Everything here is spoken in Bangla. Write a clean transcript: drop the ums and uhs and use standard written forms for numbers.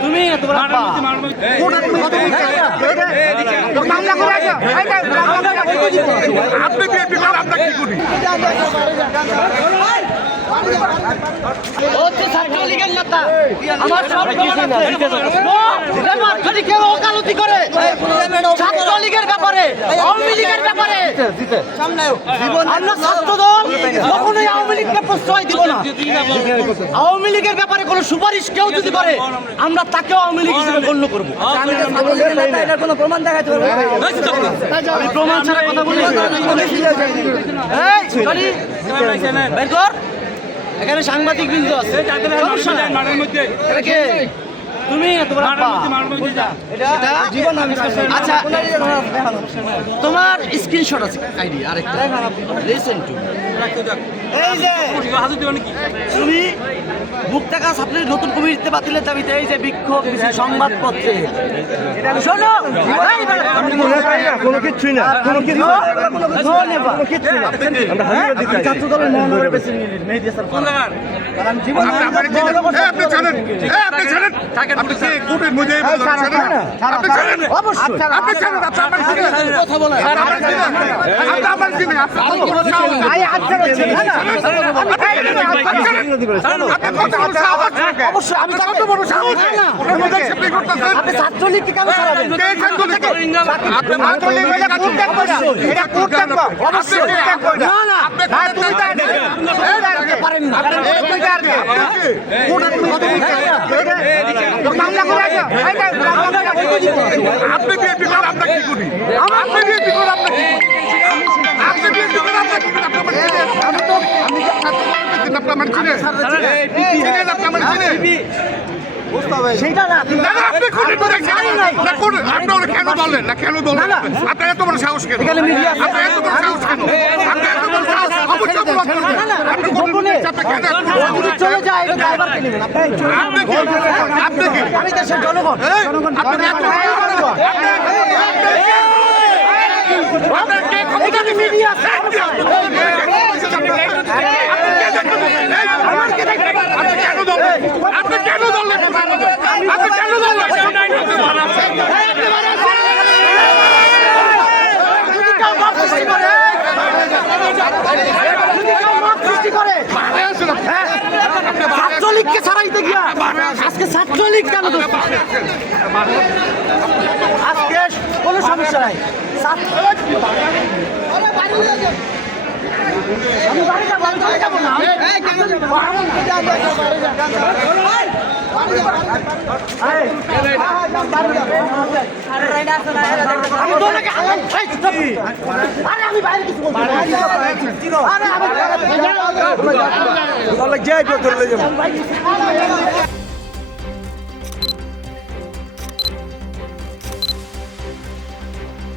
তুমি তোমার আব্বা আপনি বিএনপি করেন, আমরা কি করি? ছাত্রলীগের নেতা আমার সব প্রমাণ আছে। যদি কেউ ওকালতি করে ছাত্রলীগের ব্যাপারে, আওয়ামী লীগের ব্যাপারে, আমরা ছাত্র দল কখনোই আওয়ামী লীগকে প্রশ্রয় দিব না। আওয়ামী লীগের ব্যাপারে কোনো সুপারিশ কেউ যদি করে আমরা তাকেও আওয়ামী লীগ হিসেবে গণ্য করবো। এটার কোনো প্রমাণ দেখাতে পারবো? আমি প্রমাণ ছাড়া কথা বলি। বের কর। এখানে সাংবাদিক বৃন্দ আছে, এটা কে? তুমি তোমার আব্বা। আচ্ছা, তোমার স্ক্রিনশট আছে আইডি আরেকটা। লিসেন টু, এই যে তুমি মুক্তাকা ছাত্রের নতুন কমিটিতে বাতিলের দাবিতে এই যে বিক্ষোভ মিছিল সংবাদপত্রে শোনো, কোনো কিছুই না, কোনো কিছু ছাত্র দলের মহানগরের প্রেসিডেন্ট মেহেদী হাসান আপনি জানেন, আপনি জানেন, আপনি কি কোর্টের মধ্যে আপনি জানেন, অবশ্যই আপনি জানেন, কথা বলে আমার কি নেই, আপনি কত বড় সাহস? অবশ্যই আমি কত বড় সাহস? আপনি করতেছেন, আপনি ছাত্রলীগকে কেন ছাড়াবেন? কে ছাত্রলীগ? আপনি ছাত্রলীগ এটা কোর্ট দেখবে না, এটা কোর্ট দেখবে, অবশ্যই দেখবে না। না আপনি পারেন না। আপনি বিএনপি করেন, আমরা কি করি? আপনি বিএনপি করেন, আমরা কি করি? আপনি বিএনপি করেন, আমরা কি করি? আপনি আমার চিনেন? আপনি আমার চিনেন? চিনেন, আপনি আমার চিনেন? সেইটা না, না, না, আপনি কোর্টের মধ্যে কেন? না, কোর্টে- আপনি ওরা কেন বললেন? না, কেন বললেন? আপনার এত বড় সাহস কেন? আপনার এত বড় সাহস কেন? আপনার এত বড় সাহস? অবশ্যই অপরাধ করেছেন। আপনি কোর্টের মধ্যে চাপে কেন? চলে যায় ড্রাইভারকে নেবেন। আপনি কি? আপনি কি? আমি দেশের জনগণ। আপনি এত বড় আপনার কে ক্ষমতা দিচ্ছে? আপনি কেন ধরলেন? আপনি কেন ধরলেন? আপনি কেন ধরলেন? ছাত্রলীগকে ছাড়াইতে গিয়া আজকে ছাত্রলীগ কেন দোষ? আজকে কোনো সমস্যা নাই। আমি বাড়ি যাবো, আমি চলে যাবো না। আমি তোকে আরে আমি বাইরে কিছু বলছি না। আরে আমি